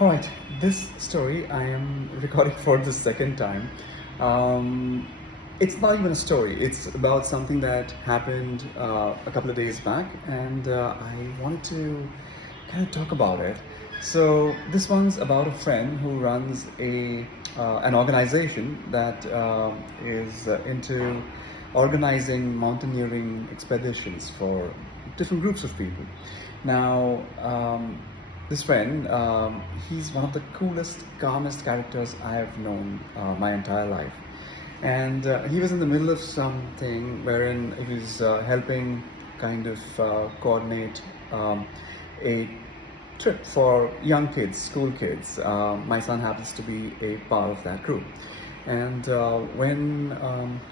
Alright, this story I am recording for the second time. Um, it's not even a story, it's about something that happened a couple of days back, and I wanted to kind of talk about it. So, this one's about a friend who runs an organization that is into organizing mountaineering expeditions for different groups of people. Now, this friend, he's one of the coolest, calmest characters I have known my entire life. And he was in the middle of something wherein he was helping kind of coordinate a trip for young kids, school kids. My son happens to be a part of that group. And when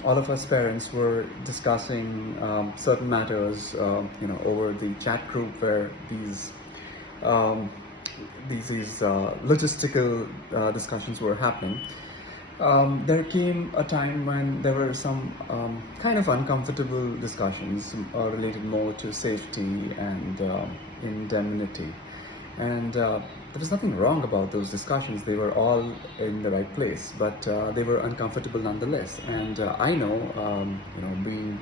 all of us parents were discussing certain matters, over the chat group where um, these logistical discussions were happening, there came a time when there were some kind of uncomfortable discussions related more to safety and indemnity. And there was nothing wrong about those discussions. They were all in the right place, but they were uncomfortable nonetheless. And I know, being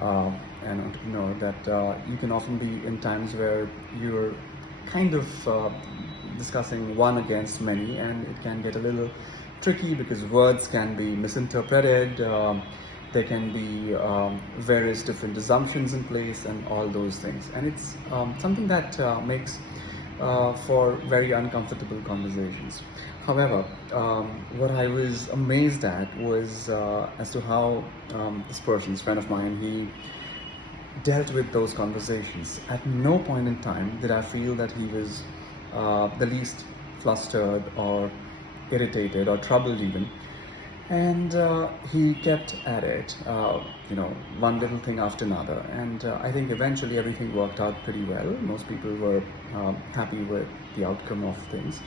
an entrepreneur, that you can often be in times where you're kind of discussing one against many, and it can get a little tricky because words can be misinterpreted. There can be various different assumptions in place, and all those things. And it's something that makes for very uncomfortable conversations. However, what I was amazed at was as to how this person, this friend of mine, he dealt with those conversations. At no point in time did I feel that he was the least flustered or irritated or troubled even. And he kept at it, one little thing after another. And I think eventually everything worked out pretty well. Most people were happy with the outcome of things.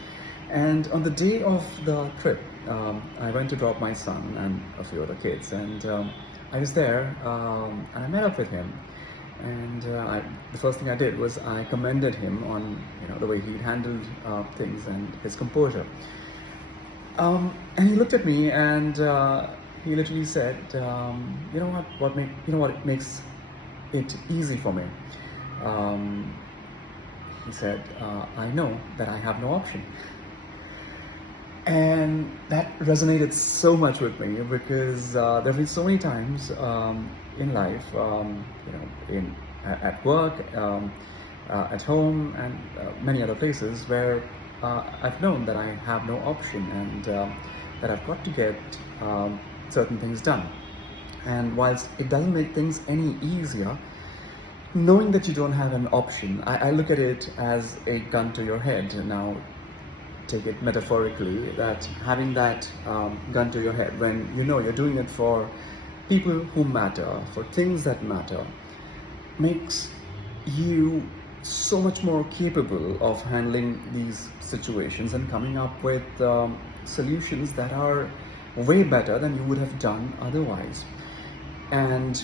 And on the day of the trip, I went to drop my son and a few other kids. And I was there, and I met up with him. And the first thing I did was I commended him on the way he handled things and his composure. And he looked at me and he literally said, "You know what? It makes it easy for me." He said, "I know that I have no option." And that resonated so much with me because there have been so many times in life, at work, at home, and many other places where I've known that I have no option, and that I've got to get certain things done. And whilst it doesn't make things any easier, knowing that you don't have an option, I look at it as a gun to your head. Now, take it metaphorically, that having that gun to your head when you're doing it for people who matter, for things that matter, makes you so much more capable of handling these situations and coming up with solutions that are way better than you would have done otherwise. And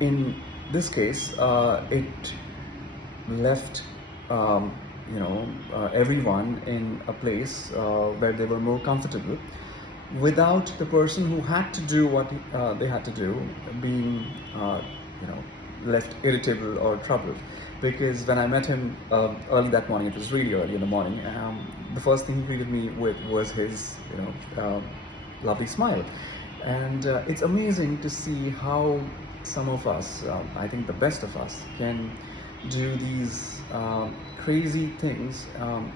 in this case, it left everyone in a place where they were more comfortable, without the person who had to do what they had to do being left irritable or troubled. Because when I met him early that morning, it was really early in the morning, the first thing he greeted me with was his lovely smile. And it's amazing to see how some of us, I think the best of us, can do these crazy things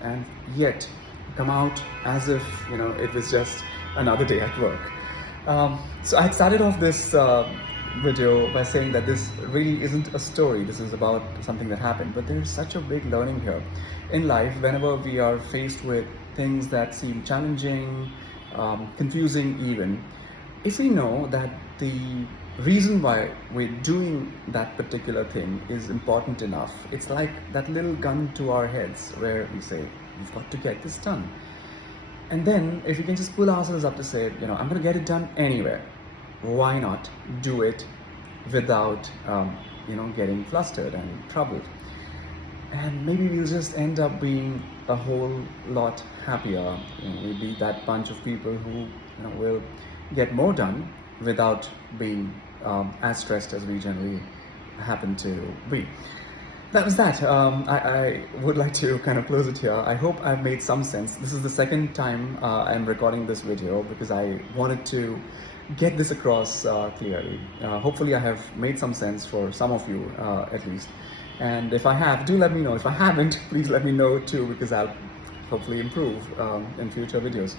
and yet come out as if it was just another day at work. So I started off this video by saying that this really isn't a story. This is about something that happened, but there's such a big learning here in life. Whenever we are faced with things that seem challenging, confusing even, if we know that the reason why we're doing that particular thing is important enough, it's like that little gun to our heads where we say, we've got to get this done. And then if we can just pull ourselves up to say, I'm going to get it done anywhere, why not do it without getting flustered and troubled? and maybe we'll just end up being a whole lot happier. We'll be that bunch of people who will get more done without being as stressed as we generally happen to be. That was that. I would like to kind of close it here. I hope I've made some sense. This is the second time I'm recording this video because I wanted to get this across clearly. Hopefully I have made some sense for some of you at least. And if I have, do let me know. If I haven't, please let me know too, because I'll hopefully improve in future videos.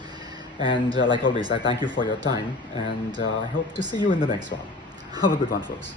And like always, I thank you for your time, and I hope to see you in the next one. Have a good one, folks.